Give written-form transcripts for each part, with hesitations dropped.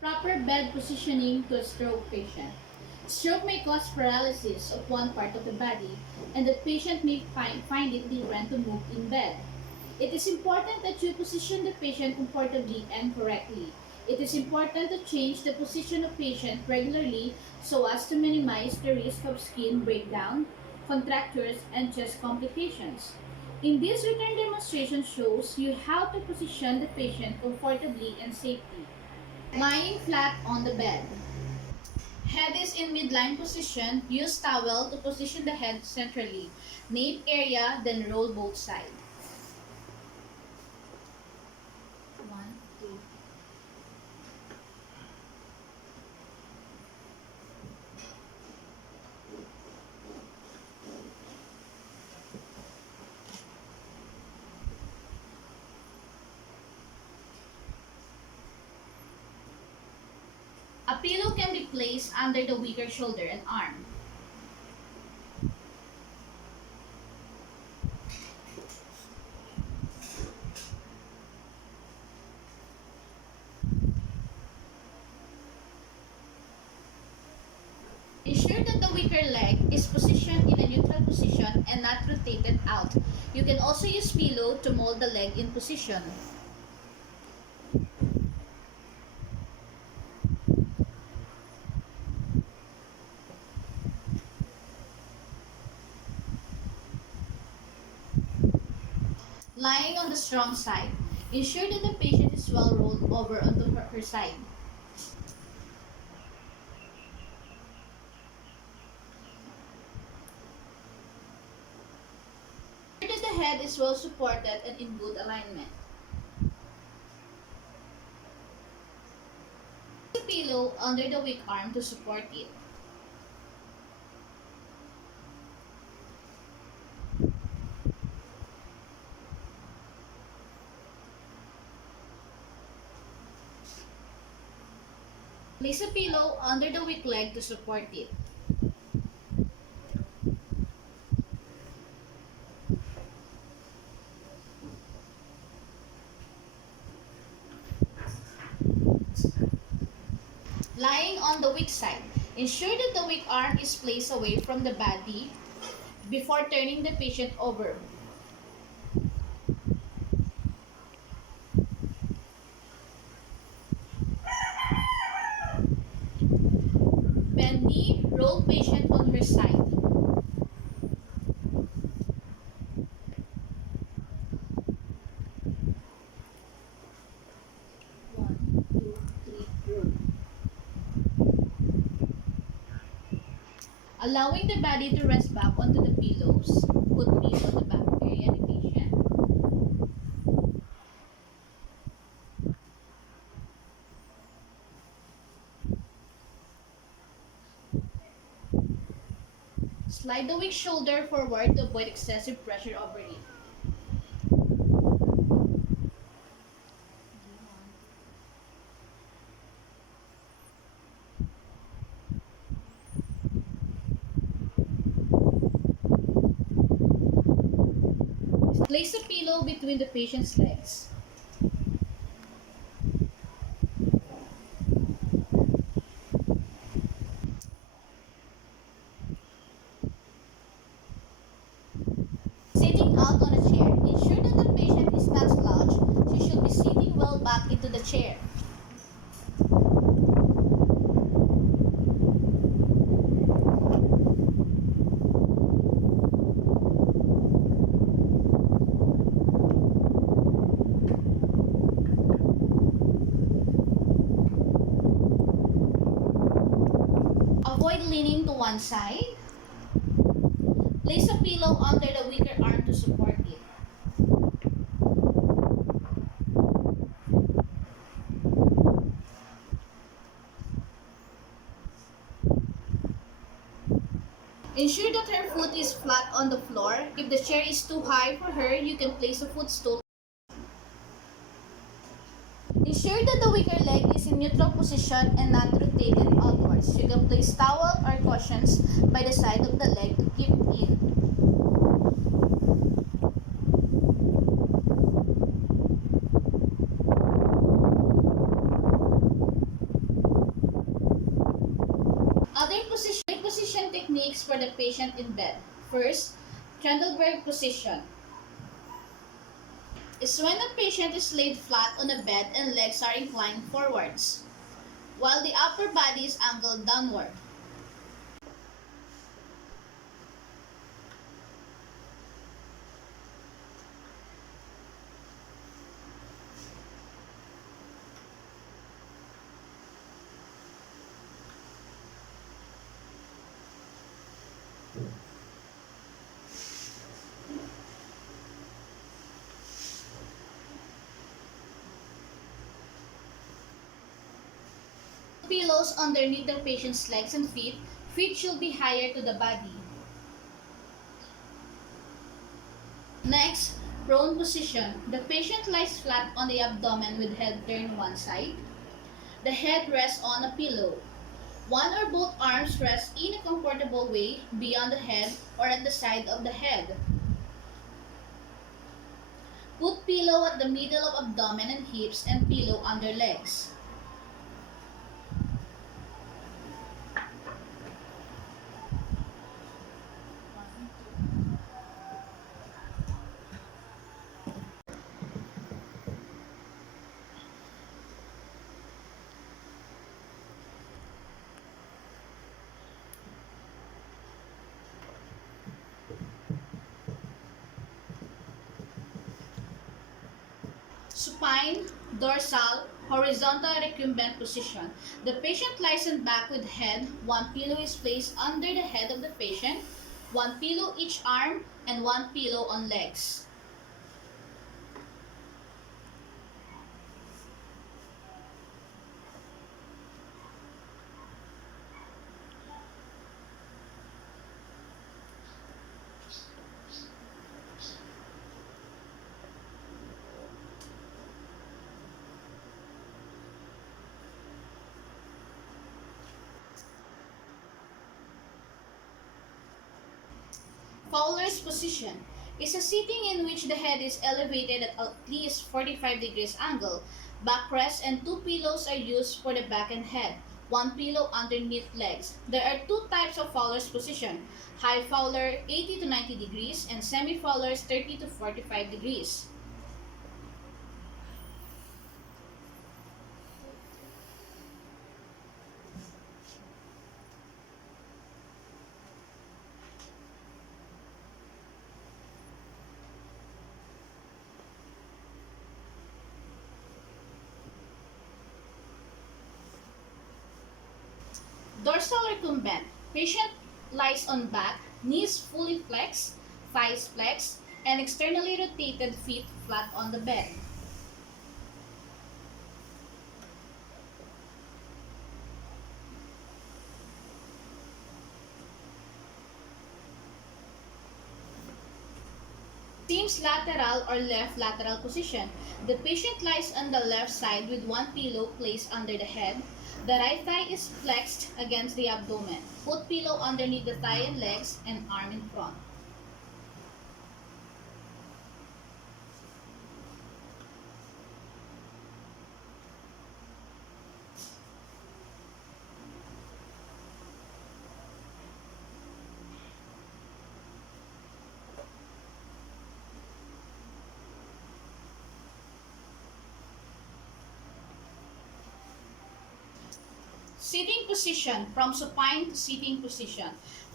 Proper bed positioning to a stroke patient. Stroke may cause paralysis of one part of the body, and the patient may find it different to move in bed. It is important that you position the patient comfortably and correctly. It is important to change the position of patient regularly so as to minimize the risk of skin breakdown, contractures, and chest complications. In this written demonstration shows you how to position the patient comfortably and safely. Lying flat on the bed. Head is in midline position. Use towel to position the head centrally. Nape area, then roll both sides. 1, 2. A pillow can be placed under the weaker shoulder and arm. Ensure that the weaker leg is positioned in a neutral position and not rotated out. You can also use pillow to mold the leg in position. Lying on the strong side. Ensure that the patient is well rolled over onto her side. Ensure that the head is well supported and in good alignment. Place the pillow under the weak arm to support it. Place a pillow under the weak leg to support it. Lying on the weak side. Ensure that the weak arm is placed away from the body before turning the patient over. Bend knee, roll patient on her side. 1, 2, 3, roll. Allowing the body to rest back onto the pillows. Put pillow on the back area of the patient. Slide the weak shoulder forward to avoid excessive pressure over it. Place a pillow between the patient's legs. Sitting out on a chair. Ensure that the patient is not slouched. She should be sitting well back into the chair. Avoid leaning to one side. Place a pillow under the weaker arm to support it. Ensure that her foot is flat on the floor. If the chair is too high for her, you can place a footstool. Ensure that the weaker leg is in neutral position and not rotated outwards. You can place towel or cushions by the side of the leg to keep it in. Other position techniques for the patient in bed. First, Trendelberg position is when the patient is laid flat on a bed and legs are inclined forwards, while the upper body is angled downward. Pillows underneath the patient's legs and feet. Feet should be higher to the body. Next, prone position. The patient lies flat on the abdomen with head turned one side. The head rests on a pillow. One or both arms rest in a comfortable way beyond the head or at the side of the head. Put pillow at the middle of abdomen and hips and pillow under legs. Supine, dorsal, horizontal recumbent position. The patient lies on back with head. One pillow is placed under the head of the patient, one pillow each arm, and one pillow on legs. Fowler's position is a sitting in which the head is elevated at least 45 degrees angle. Backrest and two pillows are used for the back and head, one pillow underneath legs. There are two types of Fowler's position: high Fowler 80 to 90 degrees and semi-Fowler's 30 to 45 degrees. Dorsal recumbent. Patient lies on back, knees fully flexed, thighs flexed, and externally rotated feet flat on the bed. Seems lateral or left lateral position. The patient lies on the left side with one pillow placed under the head. The right thigh is flexed against the abdomen. Put pillow underneath the thigh and legs and arm in front. Sitting position, from supine to sitting position.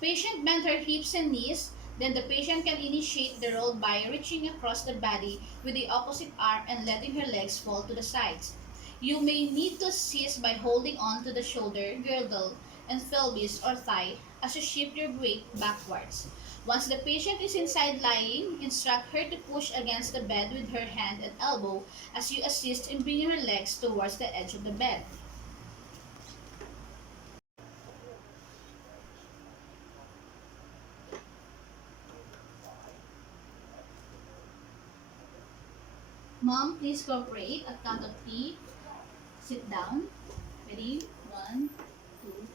Patient bend her hips and knees, then the patient can initiate the roll by reaching across the body with the opposite arm and letting her legs fall to the sides. You may need to assist by holding on to the shoulder, girdle, and pelvis or thigh as you shift your weight backwards. Once the patient is inside lying, instruct her to push against the bed with her hand and elbow as you assist in bringing her legs towards the edge of the bed. Mom, please cooperate. At count of three, sit down. Ready? 1, 2.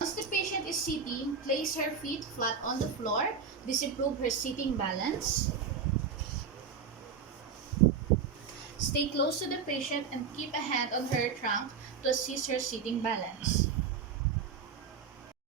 Once the patient is sitting, place her feet flat on the floor. This improves her sitting balance. Stay close to the patient and keep a hand on her trunk to assist her sitting balance.